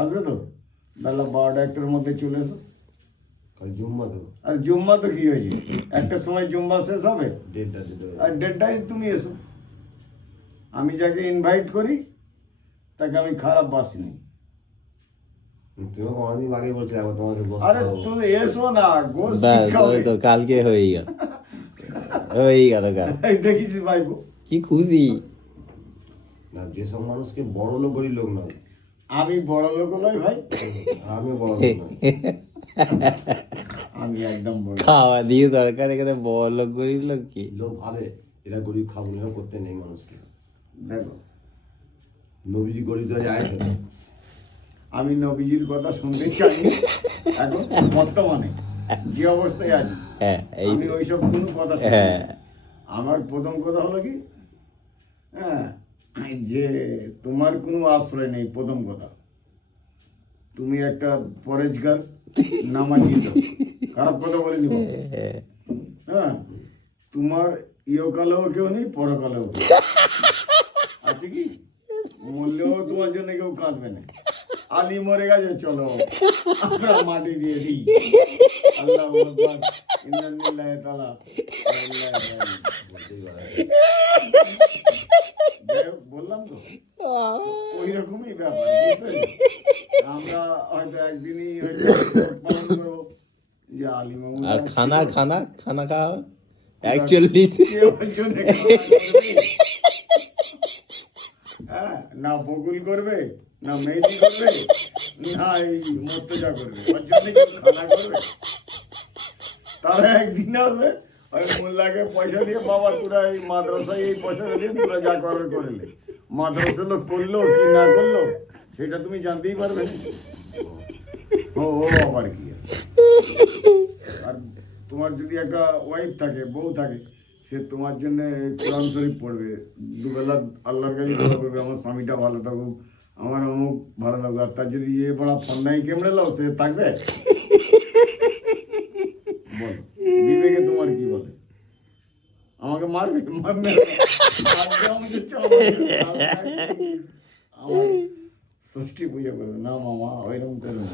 আসবে তো বেলা 12-1টার মধ্যে চলে এসো। কাল জুম্মা তো, আর জুম্মা তো কি হয়েছে, একটা সময় জুম্মা শেষ হবে, 1:30 আর 1:30টায় তুমি এসো। আমি যাকে ইনভাইট করি তাকে আমি খারাপ বাসিনি। তুমি অনেকদিন আগে বলছিলে আবার তোমাকে বসতে আরে হবে। তুমি এসো না, গোস ব্যাস ওই তো কালকে হয়ে গেল, হয়ে গেল কাল। দেখিস ভাইবো, কি খুশি। না, যেসব মানুষকে বড় লোক গরিব লোক নয়, আমি বড় লোক নই ভাই, আমি বড় লোক নয়। আমি একদম বড়। খাওয়া দিয়ে দরকার, এখানে বড় লোক গরিব লোক কি। লোক ভাবে এরা গরিব, খাবো না করতে নেই মানুষকে। দেখো নবীজি গরিব ধরে আয় খেতে। আমি নবীজির কথা শুনতে চাই না। এখন বর্তমানে যে অবস্থায় আছি হ্যাঁ এই আমি ওইসব কোনো কথা শুনি না। হ্যাঁ আমার প্রথম কথা হলো কি, হ্যাঁ, যে তোমার কোনো আশ্রয় নেই। প্রথম কথা, তুমি একটা পরেজগার নামাজি লোক, খারাপ কথা বলিনি বাবা। হ্যাঁ, তোমার ইহকালেও কেউ নেই, পরকালেও কেউ নেই। আছে কি, মরলেও তোমার জন্য কেউ কাঁদবে না। আলী মরে গেছে, চলো আমরা মাটি দিয়ে দিই। আল্লাহ আকবার, ইন্না লিল্লাহি তাআলা ওয়া ইন্না ইলাইহি রাজিউন। যাই হোক, বললাম তো ওই রকমই ব্যাপার, বুঝতে পেরেছো? আমরা হয়তো একদিনই হয়তো পালন করবো যে আলী মামুন আর খানা ছিল। খানা খানা খাওয়া 41। কেউ একজনে খাওয়া করবে? হ্যাঁ, না বকুল করবে, না মেহেদি করবে, না এই মর্তজা করবে, ওর জন্য কেউ খানা করবে? তারা একদিন আসবে, ওই মোল্লাকে পয়সা দিয়ে, বাবা তোরা এই মাদ্রাসায় এই পয়সা দিয়ে তোরা যা করবে করলে, মাদ্রাসা লোক করলো কি না করলো সেটা তুমি জানতেই পারবে না। ও ও আবার কি, আর তোমার যদি একটা ওয়াইফ থাকে, বউ থাকে, সে তোমার জন্য কোরআন শরীফ পড়বে, দুবেলা আল্লাহর কাছে দোয়া করবে, আমার স্বামীটা ভালো থাকুক, আমার অমুক ভালো থাকুক। আর তার যদি ইয়ে বড়া ফন্নাই কেমড়ে লাও, সে থাকবে? বলো, বিবেকে তোমার কি বলে? আমাকে মারবে, মারবে আমাকে, আমার ষষ্ঠী পূজা করবে না মামা, ওইরকম করবে না।